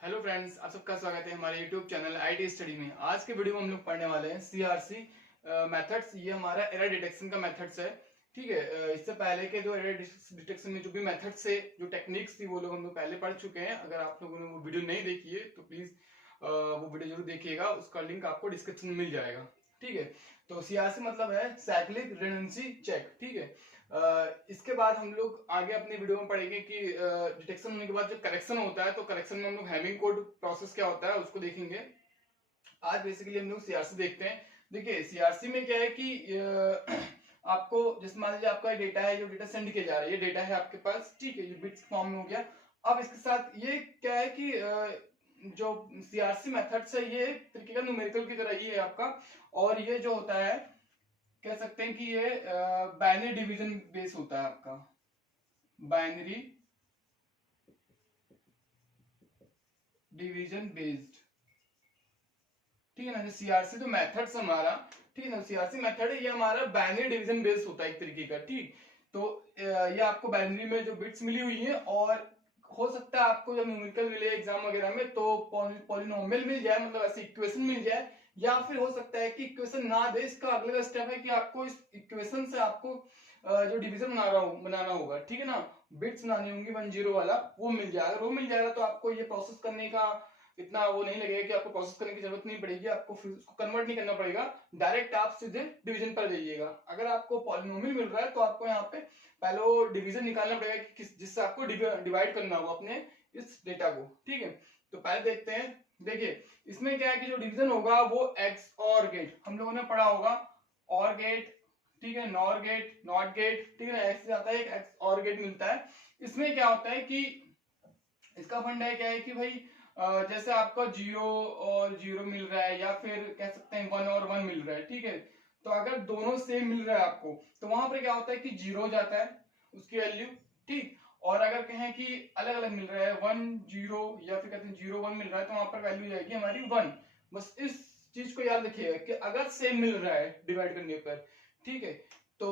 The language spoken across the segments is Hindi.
हेलो फ्रेंड्स, आप सबका स्वागत है हमारे यूट्यूब चैनल आईटी स्टडी में। आज के वीडियो में हम लोग पढ़ने वाले हैं सीआरसी मेथड्स। ये हमारा एरर डिटेक्शन का मेथड्स है। ठीक है। इससे पहले के जो एरर डिटेक्शन में जो भी मेथड्स से जो टेक्निक्स थी वो लोग हम लोग पहले पढ़ चुके हैं। अगर आप लोगों ने वो वीडियो नहीं देखी है तो प्लीज वो वीडियो जरूर देखिएगा, उसका लिंक आपको डिस्क्रिप्शन में मिल जाएगा। ठीक है। तो सीआरसी मतलब है साइक्लिक रिडंडेंसी चेक। ठीक है। इसके बाद हम लोग आगे अपनी वीडियो में पढ़ेंगे कि डिटेक्शन होने के बाद जो करेक्शन होता है, तो करेक्शन में हम लोग हैमिंग कोड प्रोसेस क्या होता है उसको देखेंगे। आज बेसिकली हम लोग सीआरसी देखते हैं। देखिए सीआरसी में क्या है कि आपको जैसे मान लीजिए आपका डेटा है, जो डेटा सेंड किया जा रहा है, ये डेटा है आपके पास। ठीक है, ये बिट्स फॉर्म में हो गया। अब इसके साथ ये क्या है कि जो सीआरसी मेथड्स है ये एक तरीके का न्यूमेरिकल की तरह ही है आपका। और ये जो होता है कह सकते हैं कि ये बाइनरी डिवीजन बेस होता है आपका। Binary division based. ठीक है ना। सीआरसी जो मेथड्स हमारा, ठीक है ना, सीआरसी मेथड है ये हमारा बाइनरी डिवीजन बेस्ड होता है एक तरीके का। ठीक। तो ये आपको बाइनरी में जो बिट्स मिली हुई है, और हो सकता है आपको जब न्यूमेरिकल मिले एग्जाम वगैरह में तो पॉलिनोमियल मिल जाए, मतलब ऐसे इक्वेशन मिल जाए। या फिर हो सकता है कि इक्वेशन ना दे, इसका अगला स्टेप है कि आपको इस इक्वेशन से आपको जो डिवीजन बनाना होगा। ठीक है ना। बिट्स बनानी होंगी 1 0 वाला, वो मिल जाएगा। अगर वो मिल जाएगा तो आपको ये प्रोसेस करने का इतना वो नहीं लगेगा कि आपको प्रोसेस करने की जरूरत नहीं पड़ेगी, आपको फिर उसको कन्वर्ट नहीं करना पड़ेगा। डायरेक्ट आप सीधे डिवीजन पर जाइएगा। अगर आपको पॉलिनोमियल मिल रहा है तो आपको यहाँ पे पहले वो डिवीजन निकालना पड़ेगा कि जिससे आपको डिवाइड करना होगा अपने इस डेटा को। ठीक है। तो पहले देखते हैं। देखिए इसमें क्या है कि जो डिवीजन होगा वो एक्स और गेट, हम लोगों ने पढ़ा होगा। और गेट, ठीक है, नॉर गेट, नॉट गेट, ठीक है ना, ऐसे आता है, एक एक्स और गेट मिलता है। इसमें क्या होता है कि इसका फंडा क्या है कि भाई जैसे आपका 0 और 0 मिल रहा है, या फिर कह सकते हैं 1 और 1 मिल रहा है। ठीक है। तो अगर दोनों सेम मिल रहा है आपको, तो वहां पर क्या होता है कि 0 हो जाता है उसकी वैल्यू। ठीक। और अगर कहें कि अलग अलग मिल रहा है 1 0, या फिर कहते हैं 0 1 मिल रहा है, तो वहां पर वैल्यू जाएगी हमारी 1। बस इस चीज को याद रखिएगा कि अगर सेम मिल रहा है डिवाइड करने पर, ठीक है, तो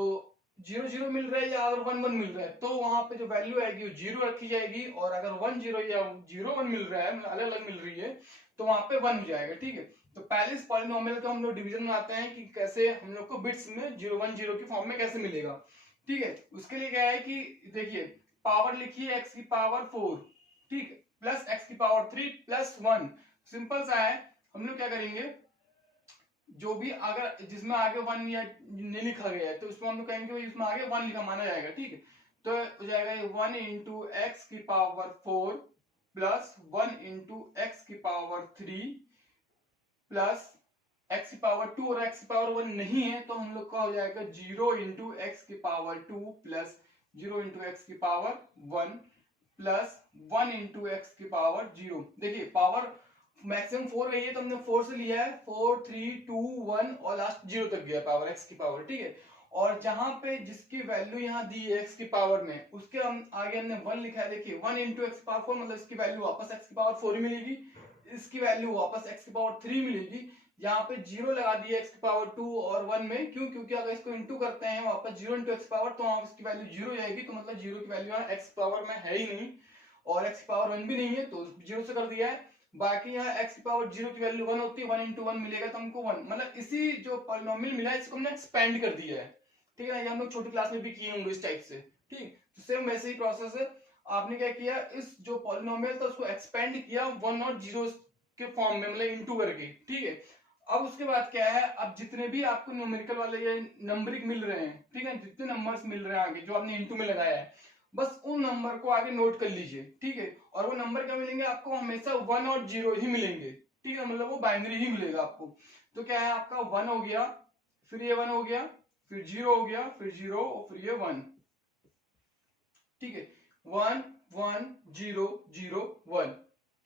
0 0 मिल रहा है या अगर 1 1 मिल रहा है, तो वहां पे जो वैल्यू आएगी वो 0 रखी जाएगी। और अगर 1 0 या 0 1 मिल रहा है, अलग अलग मिल रही है, तो वहां पे 1 हो जाएगा। ठीक है। तो पहले इस पॉलिनोमियल का हम लोग डिवीजन बनाते हैं कि कैसे हम लोग को बिट्स में 0 1 0 की फॉर्म में कैसे मिलेगा। ठीक है। उसके लिए क्या है कि देखिए पावर लिखिए एक्स की पावर 4, ठीक, प्लस एक्स की पावर 3 प्लस 1। सिंपल सा है। हम लोग क्या करेंगे, जो भी अगर जिसमें आगे 1 या नहीं लिखा गया है तो उसमें हम लोग कहेंगे भाई इसमें आगे 1 लिखा माना जाएगा। ठीक है। तो हो जाएगा 1 इंटू एक्स की पावर 4 प्लस 1 इंटू एक्स की पावर 3 प्लस एक्स की पावर 2, और एक्स की पावर 1 नहीं है तो हम लोग का हो जाएगा 0 इंटू एक्स की पावर 2 प्लस 0 इंटू एक्स की पावर 1 प्लस 1 इंटू एक्स की पावर 0। देखिए पावर मैक्सिमम 4 गई है तो हमने 4 से लिया है, 4 3 2 1 और लास्ट 0 तक गया पावर एक्स की पावर। ठीक है। और जहां पे जिसकी वैल्यू यहाँ दी है एक्स की पावर में, उसके हम आगे हमने 1 लिखा है। देखिए 1 इंटू एक्स पावर 4 मतलब इसकी वैल्यू वापस एक्स की पावर 4 ही मिलेगी, इसकी वैल्यू वापस एक्स की पावर 3 मिलेगी। यहाँ पे 0 लगा दिए एक्स की पावर 2 और 1 में, क्यों? क्योंकि अगर इसको इंटू करते हैं वापस 0 इंटू एक्स पावर, तो वहां इसकी वैल्यू 0 जाएगी। तो मतलब 0 की वैल्यू यहाँ एक्स पावर में है ही नहीं, और एक्स पावर 1 भी नहीं है, तो 0 से कर दिया है। बाकी यहाँ x पावर 0 की वैल्यू 1 होती है, 1 इंटू 1 मिलेगा तो हमको 1, मतलब इसी जो पॉलिनोमियल मिला है इसको हमने एक्सपेंड कर दिया है। ठीक है ना। ये हम लोग छोटी क्लास में भी किए होंगे इस टाइप से। ठीक। तो सेम वैसे ही प्रोसेस है। आपने क्या किया, इस जो पॉलिनोमियल था उसको एक्सपेंड किया 1 और 0 के फॉर्म में, मतलब इंटू करके। ठीक है। अब उसके बाद क्या है, अब जितने भी आपको न्यूमेरिकल वाले ये नंबरिक मिल रहे हैं, ठीक है, जितने नंबर्स मिल रहे हैं आगे जो आपने इंटू में लगाया है, बस उन नंबर को आगे नोट कर लीजिए। ठीक है। और वो नंबर क्या मिलेंगे आपको, हमेशा 1 और 0 ही मिलेंगे। ठीक है, मतलब वो बाइनरी ही मिलेगा आपको। तो क्या है आपका 1 हो गया, फिर ये 1 हो गया, फिर 0 हो गया, फिर 0 और फिर ये 1। ठीक है। 1 1 0 0 1।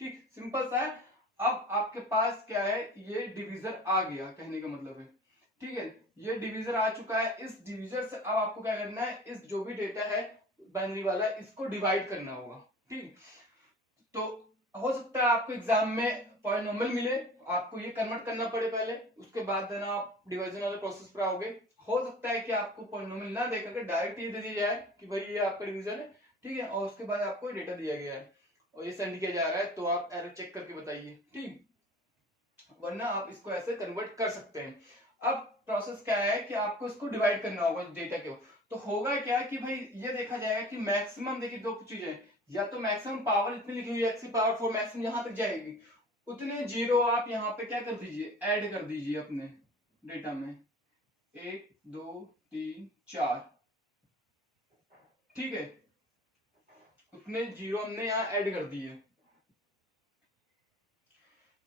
ठीक, सिंपल सा है। अब आपके पास क्या है, ये डिवीजर आ गया, कहने का मतलब है। ठीक है, ये डिवीजर आ चुका है। इस डिवीजर से अब आपको क्या करना है, इस जो भी डेटा है बाइनरी वाला, इसको डिवाइड करना होगा। ठीक। तो हो सकता है आपको एग्जाम में पॉलिनोमियल मिले, आपको ये कन्वर्ट करना पड़े पहले, उसके बाद देना आप डिवीजन वाले प्रोसेस पर आओगे। हो सकता है कि आपको पॉलिनोमियल ना देकर के डायरेक्ट ये दे दिया जाए कि भाई ये आपका डिवीजन है। ठीक है। और उसके बाद आपको डेटा दिया गया है, और ये सेंड किया जा रहा है, तो आप एरर चेक करके बताइए, ठीक, वरना आप इसको ऐसे कन्वर्ट कर सकते हैं। अब प्रोसेस क्या है कि आपको इसको डिवाइड करना होगा डेटा को। तो होगा क्या कि भाई ये देखा जाएगा कि मैक्सिमम, देखिए दो चीजें, या तो मैक्सिमम पावर जितनी लिखी हुई है x की पावर 4 मैक्सिमम यहां तक जाएगी, उतने जीरो आप यहाँ पे क्या कर दीजिए, ऐड कर दीजिए अपने डेटा में, 1 2 3 4, ठीक है, उतने जीरो हमने यहाँ ऐड कर दिए।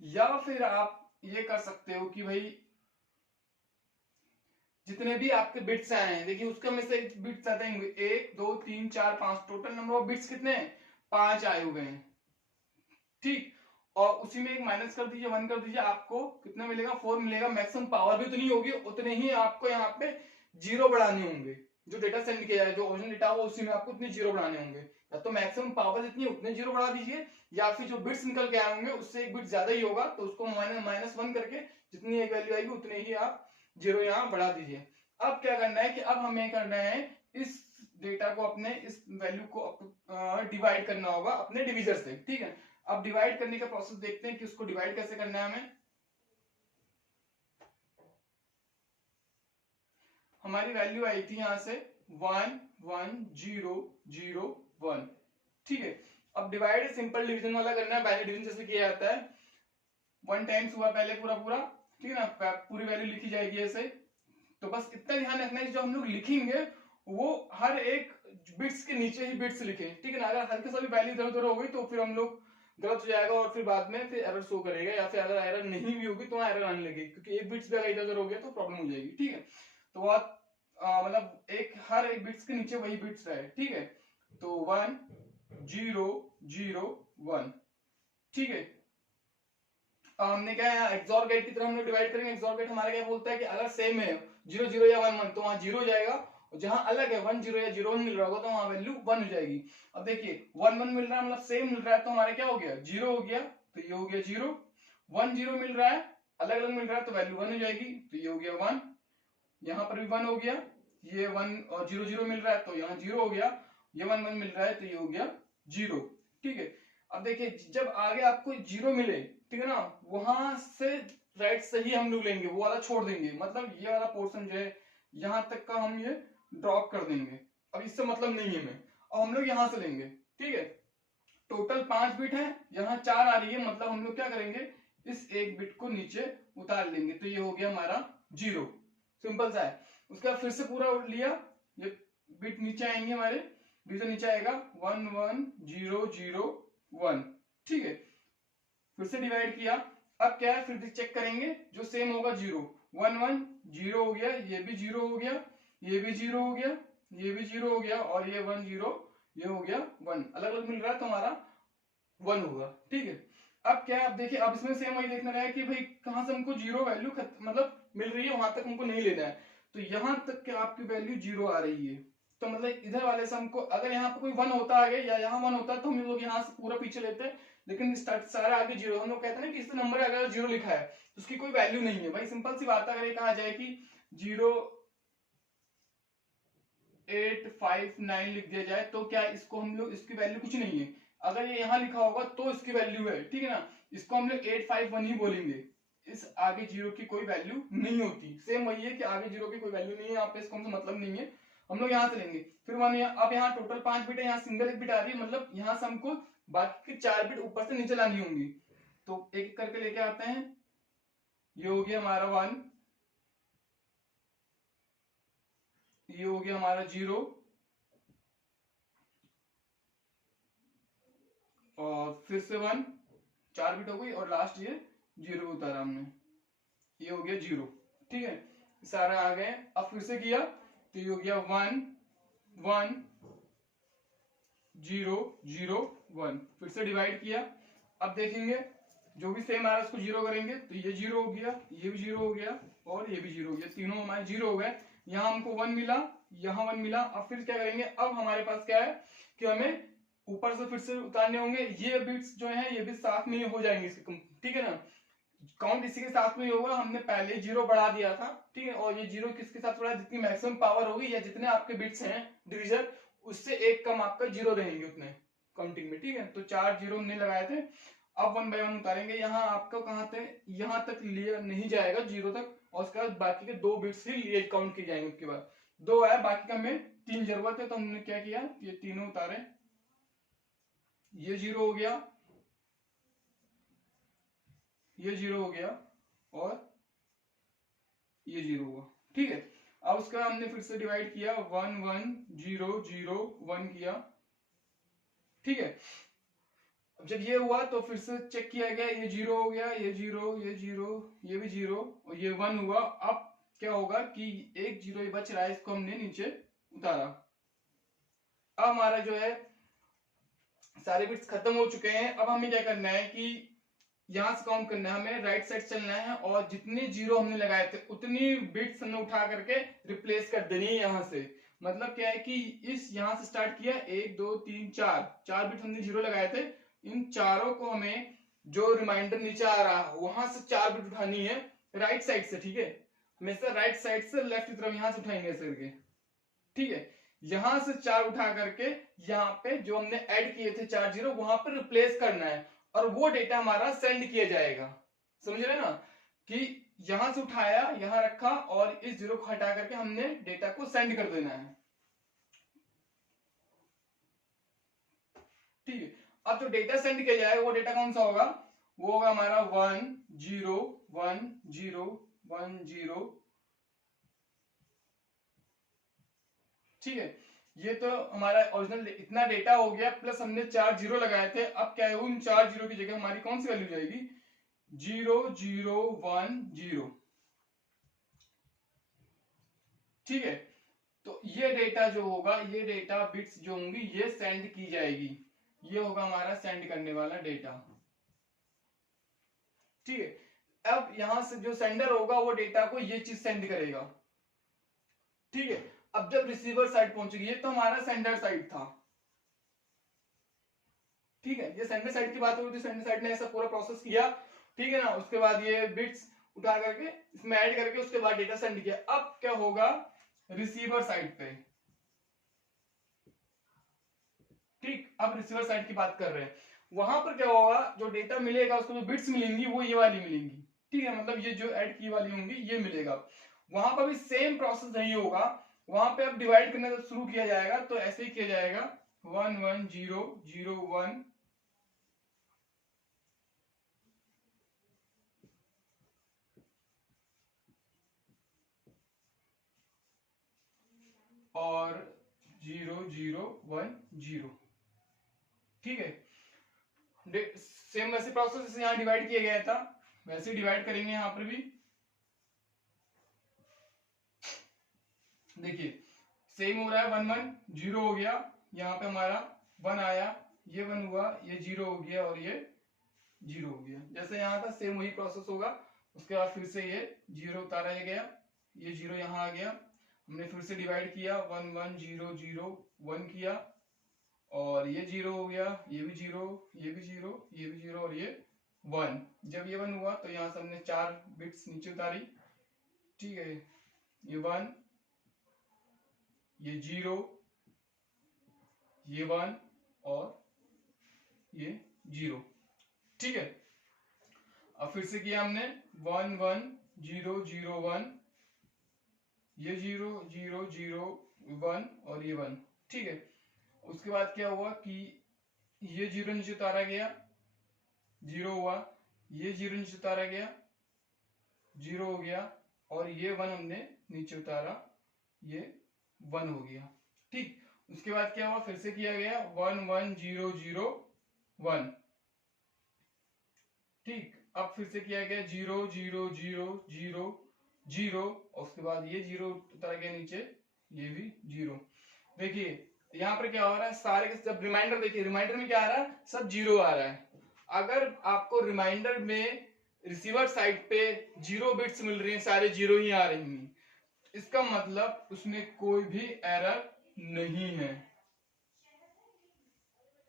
या फिर आप ये कर सकते हो कि भाई जितने भी आपके बिट्स आए हैं, देखिए उसके में से बिट्स आते हैं 1 2 3 4 5, टोटल नंबर ऑफ बिट्स कितने हैं, 5 आए हुए हैं, ठीक, और उसी में एक माइनस कर दीजिए, 1 कर दीजिए, आपको कितना मिलेगा, 4 मिलेगा। मैक्सिमम पावर भी उतनी होगी, उतने ही आपको यहाँ पे जीरो बढ़ाने होंगे, जो डेटा सेंड किया है, जो ओरिजिनल डेटा हो उसी में आपको उतने जीरो बढ़ाने होंगे। या तो मैक्सिमम पावर जितनी उतने जीरो बढ़ा दीजिए, या फिर जो बिट्स निकल के आए होंगे उससे एक बिट ज्यादा ही होगा, तो उसको -1 करके जितनी एक वैल्यू आएगी उतने ही आप जीरो यहाँ बढ़ा दीजिए। अब क्या करना है कि अब हमें करना है इस डेटा को, अपने इस वैल्यू को डिवाइड करना होगा अपने डिविजर से, ठीक है। अब डिवाइड करने का प्रोसेस देखते हैं कि उसको डिवाइड कैसे करना है हमें। हमारी वैल्यू आई थी यहां से 1 1 0 0 1, ठीक है। अब डिवाइड सिंपल डिवीजन वाला करना है, बाइनरी डिवीजन जैसे किया जाता है, 1 टाइम्स हुआ पहले पूरा पूरा, ठीक है ना, पूरी वैल्यू लिखी जाएगी ऐसे। तो बस इतना ध्यान रखना है, जो हम लोग लिखेंगे वो हर एक बिट्स के नीचे ही बिट्स लिखें, ठीक है ना। अगर हल्के सा भी वैल्यू इधर उधर हो गई तो फिर हम लोग गलत हो जाएगा, और फिर बाद में फिर एरर शो करेगा, या फिर अगर एरर नहीं भी होगी तो वहां एरर आने लगेगी, क्योंकि एक बिट्स भी अगर इधर उधर हो गया तो प्रॉब्लम हो जाएगी, ठीक है। तो आप मतलब एक हर एक बिट्स के नीचे वही बिट्स रहे, ठीक है। तो 1 0 0 1, ठीक है। हमने क्या है, एक्सॉर गेट की तरह हम लोग डिवाइड करेंगे। एक्सॉर गेट हमारा क्या बोलता है कि अगर सेम है 0 0 या 1 1 तो वहां 0 हो जाएगा, और जहां अलग है 1 0 या 0 1 मिल रहा होगा तो वहां वैल्यू 1 हो जाएगी। अब देखिए 1 1 मिल रहा है, मतलब सेम मिल रहा है, तो हमारा क्या हो गया, 0 हो गया, तो ये हो गया 0। 1 0 मिल रहा है, अलग अलग मिल रहा है, तो वैल्यू 1 हो जाएगी, तो ये हो गया 1। यहाँ पर भी 1 हो गया, ये 1 और 0 0 मिल रहा है तो यहाँ 0 हो गया, ये 1 1 मिल रहा है तो ये हो गया 0, ठीक है। अब देखिए जब आगे आपको 0 मिले, ठीक है ना, वहां से राइट से ही हम लोग लेंगे, वो वाला छोड़ देंगे, मतलब ये वाला पोर्शन जो है यहां तक का हम ये ड्रॉप कर देंगे, अब इससे मतलब नहीं है हमें, और हम लोग यहां से लेंगे, ठीक है। टोटल 5 बिट है, यहाँ 4 आ रही है, मतलब हम लोग क्या करेंगे, इस एक बिट को नीचे उतार लेंगे, तो ये हो गया हमारा 0, सिंपल सा है। उसके बाद फिर से पूरा लिया, ये बिट नीचे आएंगे हमारे, डिवीजन नीचे आएगा 1 1 0 0 1, ठीक है। फिर से डिवाइड किया, अब क्या है, फिर चेक करेंगे जो सेम होगा 0 1 1 0 हो गया, ये भी 0 हो गया, ये भी 0 हो गया, ये भी 0 हो गया, और ये 1 0, ये हो गया 1, अलग अलग मिल रहा है तो हमारा 1 होगा, ठीक है। अब क्या है, अब देखिए अब इसमें सेम वही देखना है कि भाई कहां से हमको 0 वैल्यू मतलब मिल रही है, वहां तक हमको नहीं लेना है, तो यहां तक के आपकी वैल्यू 0 आ रही है, तो मतलब इधर वाले से हमको, अगर यहाँ पे कोई 1 होता आगे या यहाँ 1 होता तो हम लोग यहाँ से पूरा पीछे लेते हैं, लेकिन स्टार्ट सारा आगे 0, हम लोग कहते हैं ना कि इस नंबर अगर 0 लिखा है तो उसकी कोई वैल्यू नहीं है। भाई सिंपल सी बात है, अगर ये कहा जाए कि 0 8 5 9 लिख दिया जाए तो क्या इसको हम लोग, इसकी वैल्यू कुछ नहीं है, अगर ये यहाँ लिखा होगा तो इसकी वैल्यू है, ठीक है ना, इसको हम लोग 8 5 1 ही बोलेंगे, इस आगे 0 की कोई वैल्यू नहीं होती। सेम वही है कि आगे 0 की कोई वैल्यू नहीं है, यहाँ पे इसको हमसे मतलब नहीं है, हम लोग यहाँ से लेंगे। फिर 1, अब यहाँ टोटल 5 बिट है, यहाँ सिंगल एक बिट आ रही है, मतलब यहाँ से हमको बाकी के 4 बिट ऊपर से नीचे लानी होंगी, तो एक एक करके लेके आते हैं। ये हो गया हमारा 1, ये हो गया हमारा 0, और फिर से 1, 4 बिट हो गई, और लास्ट ये 0 उतारा हमने, ये हो गया 0, ठीक है, सारा आ गए। अब फिर से किया तो ये हो गया 1 1 0 0 1, फिर से डिवाइड किया। अब देखेंगे जो भी सेम आ रहा है उसको 0 करेंगे, तो ये 0 हो गया, ये भी 0 हो गया, और ये भी 0 हो गया, तीनों हमारे 0 हो गए। यहाँ हमको 1 मिला, यहाँ 1 मिला। अब फिर क्या करेंगे, अब हमारे पास क्या है कि हमें ऊपर से फिर से उतारने होंगे, ये बिट्स जो है ये भी साथ में हो जाएंगे इसके, ठीक है ना, काउंट इसी के साथ में ही होगा, हमने पहले 0 बढ़ा दिया था, ठीक है। और ये 0 किसके साथ बढ़ा, जितनी मैक्सिमम पावर होगी या जितने आपके बिट्स हैं डिवीजर, उससे एक कम आपका 0 रहेंगे उतने, काउंटिंग में, ठीक है। तो 4 जीरो हमने लगाए थे, अब 1 बाय 1 उतारेंगे। यहाँ आपको कहाँ तक, यहाँ तक लिया नहीं जाएगा जीरो तक, और उसके बाद बाकी के 2 बिट्स ही लिए काउंट किए जाएंगे। उसके बाद 2 आया, बाकी का हमें 3 जरूरत है, तो हमने क्या किया, ये तीनों उतारे, ये 0 हो गया, ये 0 हो गया, और ये 0 हुआ, ठीक है। अब उसके बाद हमने फिर से डिवाइड किया, 1 1 0 0 1 किया, ठीक है। अब जब ये हुआ तो फिर से चेक किया गया, ये 0 हो गया, ये 0, ये 0, ये भी 0, और ये 1 हुआ। अब क्या होगा कि एक 0 बच रहा है, इसको हमने नीचे उतारा। अब हमारा जो है सारे बिट्स खत्म हो चुके हैं। अब हमें क्या करना है कि यहां से काउंट करना है, हमें राइट साइड चलना है, और जितने 0 हमने लगाए थे उतनी बिट्स हमने उठा करके रिप्लेस कर देनी है यहां से। मतलब क्या है कि इस यहां से स्टार्ट किया, 1 2 3 4 बिट्स हमने 0 लगाए थे, इन चारों को हमें जो रिमाइंडर नीचे आ रहा है वहां से 4 बिट उठानी है राइट साइड से, ठीक है। हमेशा राइट साइड से लेफ्ट की तरफ यहां से उठाएंगे ऐसे करके, ठीक है। यहां से 4 उठा करके यहाँ पे जो हमने ऐड किए थे 4 0 वहां पर रिप्लेस करना है, और वो डेटा हमारा सेंड किया जाएगा। समझ रहे ना, कि यहां से उठाया, यहां रखा, और इस 0 को हटा करके हमने डेटा को सेंड कर देना है, ठीक है। अब जो डेटा सेंड किया जाएगा वो डेटा कौन सा होगा, वो होगा हमारा 1 0 1 0 1 0, ठीक है। ये तो हमारा ओरिजिनल इतना डेटा हो गया, प्लस हमने 4 0 लगाए थे। अब क्या है, उन 4 0 की जगह हमारी कौन सी वैल्यू जाएगी, 0 0 1 0, ठीक है। तो ये डेटा जो होगा, ये डेटा बिट्स जो होंगी ये सेंड की जाएगी, ये होगा हमारा सेंड करने वाला डेटा, ठीक है। अब यहां से जो सेंडर होगा वो डेटा को ये चीज सेंड करेगा, ठीक है। अब जब रिसीवर साइड पहुंचेगी, ये तो हमारा सेंडर साइड था, ठीक है। ये सेंडर साइड की बात हुई, तो सेंडर साइड ने ऐसा पूरा प्रोसेस किया, ठीक है ना। उसके बाद ये बिट्स उठा करके इसमें ऐड करके उसके बाद डेटा सेंड किया। अब क्या होगा रिसीवर साइड पे, ठीक। अब रिसीवर साइड की बात कर रहे हैं, वहां पर क्या होगा, जो डेटा मिलेगा उसको जो बिट्स मिलेंगी वो ये वाली मिलेंगी, ठीक है। मतलब ये जो ऐड की वाली होंगी ये मिलेगा। वहां पर भी सेम प्रोसेस नहीं होगा, वहां पे अब डिवाइड करना जब शुरू किया जाएगा तो ऐसे ही किया जाएगा, 1 1 0 0 1, और 0 0 1 0, ठीक है। सेम वैसे प्रोसेस यहाँ डिवाइड किया गया था, वैसे ही डिवाइड करेंगे यहाँ पर भी। देखिए सेम हो रहा है, 1 1 0 हो गया, यहाँ पे हमारा 1 आया, ये 1 हुआ, ये 0 हो गया, और ये 0 हो गया। जैसे यहाँ था सेम वही प्रोसेस होगा। उसके बाद फिर से ये 0 उतारा गया, ये 0 यहाँ आ गया, हमने फिर से डिवाइड किया, 1 1 0 0 1 किया, और ये 0 हो गया, ये भी 0, ये भी 0, ये भी 0, और ये 1। जब ये 1 हुआ तो यहाँ से हमने 4 बिट्स नीचे उतारी, ठीक है। ये 1, ये 0, ये 1, और ये 0, ठीक है। अब फिर से किया हमने 1 1 0 0 1, ये 0 0 0 1, और ये 1, ठीक है। उसके बाद क्या हुआ कि ये 0 नीचे उतारा गया, 0 हुआ, ये 0 नीचे उतारा गया, 0 हो गया, और ये 1 हमने नीचे उतारा, ये 1 हो गया, ठीक। उसके बाद क्या हुआ, फिर से किया गया, 1 1 0 0 1, ठीक। अब फिर से किया गया 0 0 0 0 0, और उसके बाद ये 0 उतारा गया नीचे, ये भी 0। देखिए यहाँ पर क्या हो रहा है, सारे के जब रिमाइंडर, देखिए रिमाइंडर में क्या आ रहा है, सब 0 आ रहा है। अगर आपको रिमाइंडर में रिसीवर साइड पे 0 बिट्स मिल रही हैं, सारे 0 ही आ रही हैं, इसका मतलब उसमें कोई भी एरर नहीं है,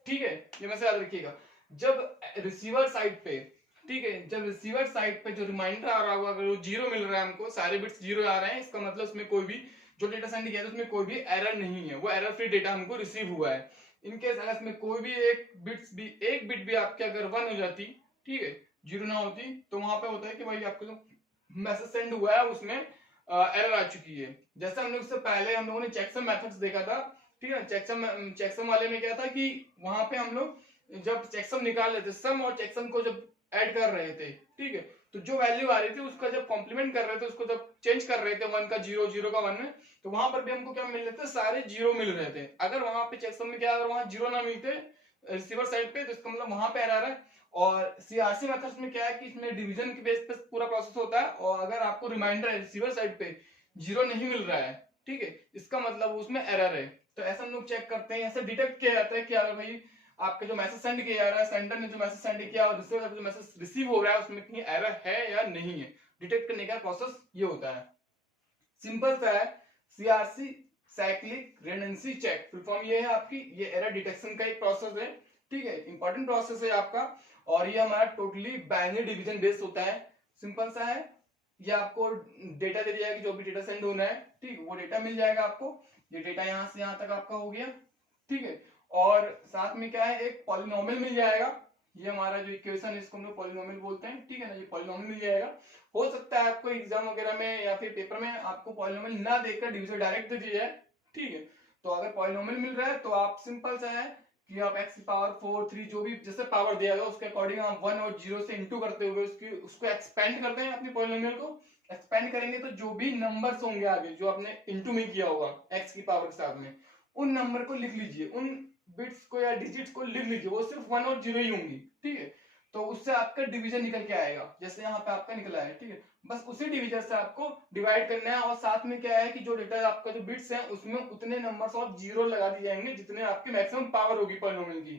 ठीक है। ये मैसेज याद रखिएगा। जब रिसीवर साइड पे, ठीक है, जब रिसीवर साइड पे जो रिमाइंडर आ रहा होगा, अगर वो 0 मिल रहा है, हमको सारे बिट्स 0 आ रहे हैं, इसका मतलब उसमें कोई भी जो डेटा सेंड किया है उसमें कोई भी एरर नहीं है, वो एरर फ्री डेटा हमको रिसीव हुआ है। इनकेस अगर इसमें कोई भी एक बिट भी आपके अगर 1 हो जाती, ठीक है, 0 ना होती, तो वहां पे होता है कि भाई आपको जो मैसेज सेंड हुआ है उसमें एरर आ चुकी है। जैसे हमने उससे पहले हम लोगों ने चेकसम मेथड्स देखा था, ठीक है। चेकसम वाले में क्या था कि वहां पे हम लोग जब चेकसम निकाल रहे थे, सम और चेकसम को जब ऐड कर रहे थे, ठीक है, तो जो वैल्यू आ रही थी उसका जब कॉम्प्लीमेंट कर रहे थे, उसको जब चेंज कर रहे थे 1 का 0, 0 का 1 में, तो वहां पर भी हमको क्या मिल रहे थे, सारे 0 मिल रहे थे। अगर वहां पे चेकसम में क्या, अगर वहां 0 ना मिलते रिसीवर साइड पे, तो इसका मतलब वहां पे एरर है। और सीआरसी मेथड्स में क्या है कि इसमें डिवीजन के बेस पे पूरा प्रोसेस होता है, और अगर आपको रिमाइंडर है रिसीवर साइड पे 0 नहीं मिल रहा है, ठीक है, इसका मतलब उसमें एरर है। तो ऐसा हम लोग चेक करते हैं, ऐसे डिटेक्ट किया जाता है कि अगर भाई आपका जो मैसेज सेंड किया जा रहा है, सेंडर ने जो मैसेज सेंड किया और रिसीवर जो मैसेज रिसीव हो रहा है, उसमें कहीं एरर है या नहीं है, डिटेक्ट करने का प्रोसेस ये होता है। सिंपल सा है, CRC cyclic redundancy check, full form ये है आपकी, ये एरर डिटेक्शन का एक प्रोसेस है, ठीक है, इंपॉर्टेंट प्रोसेस है आपका। और ये हमारा टोटली बाइनरी डिवीजन बेस्ड होता है। सिंपल सा है, ये आपको डेटा दे दिया है कि जो भी डेटा सेंड होना है, ठीक, वो डेटा मिल जाएगा आपको। ये डेटा यहाँ से यहाँ तक आपका हो गया, ठीक है। और साथ में क्या है, एक पॉलिनोमियल मिल जाएगा, ये हमारा जो इक्वेशन है इसको हम लोग पॉलिनोमियल बोलते हैं, ठीक है ना, ये पॉलिनोमियल मिल जाएगा। हो सकता है आपको एग्जाम वगैरह में या फिर पेपर में आपको पॉलिनोमियल ना देकर डिवीजन डायरेक्ट दे दिया है, ठीक है। तो अगर पॉलिनोमियल मिल रहा है तो आप सिंपल सा है कि आप x की पावर 4, 3 जो भी जैसे पावर दिया गया उसके अकॉर्डिंग आप 1 और 0 से इंटू करते हुए उसको एक्सपेंड करते हैं अपने पॉलिनोमियल को। एक्सपेंड करेंगे तो जो भी नंबर्स होंगे आगे जो आपने इंटू में किया होगा x की पावर के साथ में, उन नंबर को लिख लीजिए, उन बिट्स को या डिजिट्स को लिख लीजिए, वो सिर्फ 1 और 0 ही होंगी, ठीक है। तो उससे आपका डिवीजन निकल के आएगा, जैसे यहाँ पे आपका निकला है, ठीक है। बस उसी डिवीजन से आपको डिवाइड करना है, और साथ में क्या है कि जो डेटा आपका जो बिट्स है उसमें उतने नंबर्स ऑफ 0 लगा दिए जाएंगे जितने आपकी मैक्सिमम पावर होगी पॉलिनोमियल की,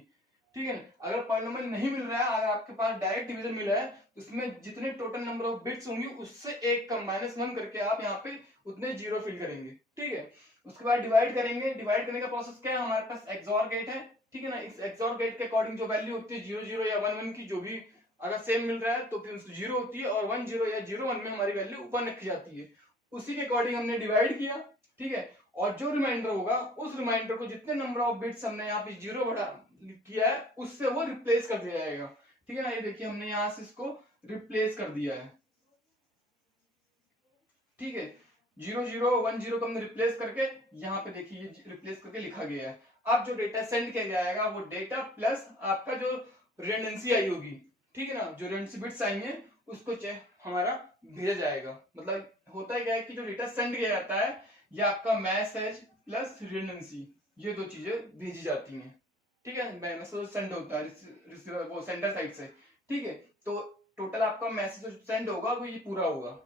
ठीक है। अगर पॉलिनोमियल नहीं मिल रहा है, अगर आपके पास डायरेक्ट डिवीजन मिला है, तो उसमें जितने टोटल नंबर ऑफ बिट्स होंगे उससे एक कम -1 करके आप यहाँ पे उतने 0 फिल करेंगे, ठीक है। उसके बाद डिवाइड करेंगे, डिवाइड करने का प्रोसेस क्या है, हमारे पास एक्सऑर गेट है, ठीक है ना। इस एक्सऑर गेट के अकॉर्डिंग जो वैल्यू होती है 0, 0 या 1, 1 की, जो भी अगर सेम मिल रहा है तो फिर 0 होती है, और 1, 0 या 0, 1 में हमारी वैल्यू 1 रखी जाती है। उसी के अकॉर्डिंग हमने डिवाइड किया, ठीक है। और जो रिमाइंडर होगा, उस रिमाइंडर को जितने नंबर ऑफ बिट्स हमने यहाँ पे 0 बढ़ा किया है उससे वो रिप्लेस कर दिया जाएगा, ठीक है ना। ये देखिए हमने यहाँ से इसको रिप्लेस कर दिया है, ठीक है। 0, 0, 1, 0 को हमने रिप्लेस करके यहाँ पे देखिए ये रिप्लेस करके लिखा गया है। अब जो डेटा सेंड किया जाएगा वो डेटा प्लस आपका जो रिडंडेंसी आई होगी, ठीक है ना, जो रिडंडेंसी बिट्स आएंगे उसको हमारा भेजा जाएगा। मतलब होता क्या है कि जो डेटा सेंड किया जाता है ये आपका मैसेज प्लस रिडंडेंसी, ये दो चीजें भेजी जाती हैं, ठीक है। मैसेज सेंड होता है रिसीवर वो सेंडर साइड से, ठीक है। तो टोटल आपका मैसेज सेंड होगा वो ये पूरा होगा,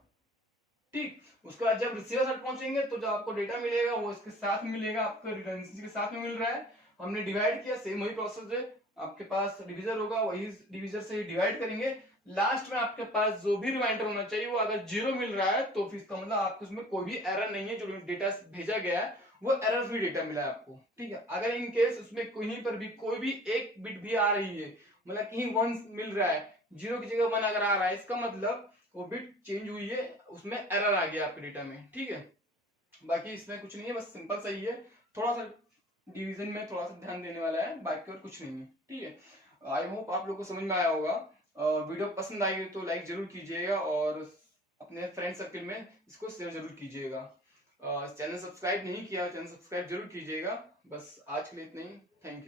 ठीक। उसके बाद जब रिसीवर साइड पहुंचेंगे तो जो आपको डेटा मिलेगा वो इसके साथ मिलेगा, आपको रिडंडेंसी के साथ में मिल रहा है। हमने डिवाइड किया, सेम वही प्रोसेस है, आपके पास डिविजर होगा, वही डिविजर से डिवाइड करेंगे। लास्ट में आपके पास जो भी रिमाइंडर होना चाहिए वो अगर 0 मिल रहा है तो फिर इसका मतलब आपको उसमें कोई भी एरर नहीं है, जो डेटा भेजा गया है वो एरर फ्री डेटा मिला है आपको, ठीक है। अगर इन केस उसमें कहीं पर भी कोई भी एक बिट भी आ रही है, मतलब कहीं 1 मिल रहा है, 0 की जगह 1 अगर आ रहा है, इसका मतलब वो बिट चेंज हुई है, उसमें एरर आ गया आपके डेटा में, ठीक है। बाकी इसमें कुछ नहीं है, बस सिंपल सही है, थोड़ा सा डिवीजन में थोड़ा सा ध्यान देने वाला है, बाकी और कुछ नहीं है, ठीक है। आई होप आप लोगों को समझ में आया होगा। वीडियो पसंद आई तो लाइक जरूर कीजिएगा और अपने फ्रेंड सर्कल में इसको शेयर जरूर कीजिएगा। चैनल सब्सक्राइब नहीं किया, चैनल सब्सक्राइब जरूर कीजिएगा। बस आज के लिए इतना ही।